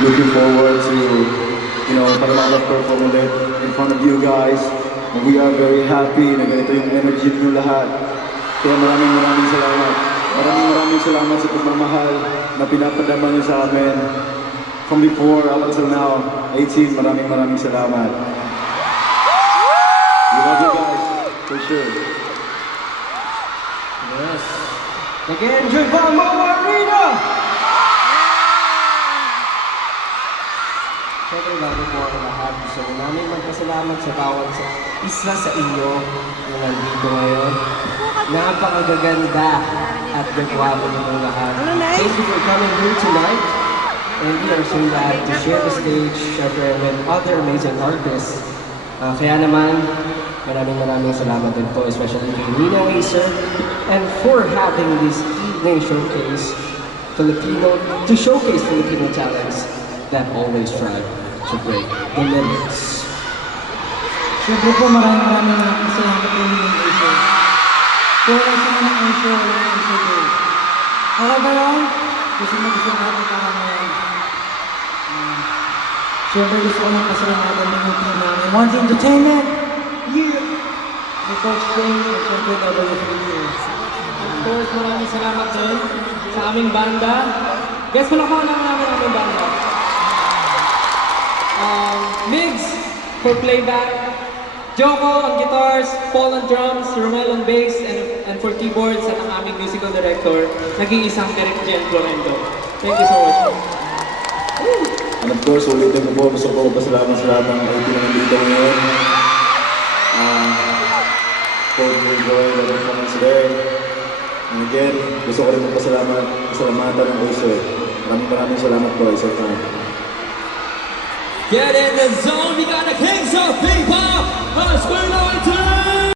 looking forward to, perform ulit in front of you guys. And we are very happy na ganito yung energy nyo lahat. Kaya maraming salamat. Maraming salamat sa pagmamahal na pinapadama nyo sa amin. From before up until now, 18, maraming salamat. We love you guys, for sure. Yes. Nag-enjoy ba ang mga arena? Siyempre, bago po ang lahat, gusto ko namin magpasalamat sa bawat isa sa inyo na nandito ngayon. Napakagaganda at gagwapo ng lahat. Thank you for coming here tonight. And we are so glad to share the stage, syempre, with other amazing artists. Kaya naman, maraming salamat din po, especially kay Nina Acer, and for having this evening showcase to showcase Filipino talents that always try to break the limits. Siyempre po maraming salamat kay Nina Acer. Kung wala siya ng Acer, wala ng Acer po. Okay ba yun? Gusto natin para ngayon. Siyempre gusto ko nang pasalamatan ng yung team namin. One Entertainment! Yeah! The Coach King, and siyempre WFP. Of course, maraming salamat din sa aming banda. Guess ko lang naman namin ang aming banda. Migs for playback, Joko on guitars, Paul on drums, Romel on bass, and for keyboards at ang aming musical director, nag-iisang Derek Jen Florendo. Thank you so much. And of course, ulitin ko po, gusto ko pasalamat sa lahat ng 18 na nandito ngayon. Hope you enjoy the performance today. And again, gusto ko rin pasalamatan ng Acer. Maraming salamat po, Acer fan. Get in the zone, we got the Kings of People!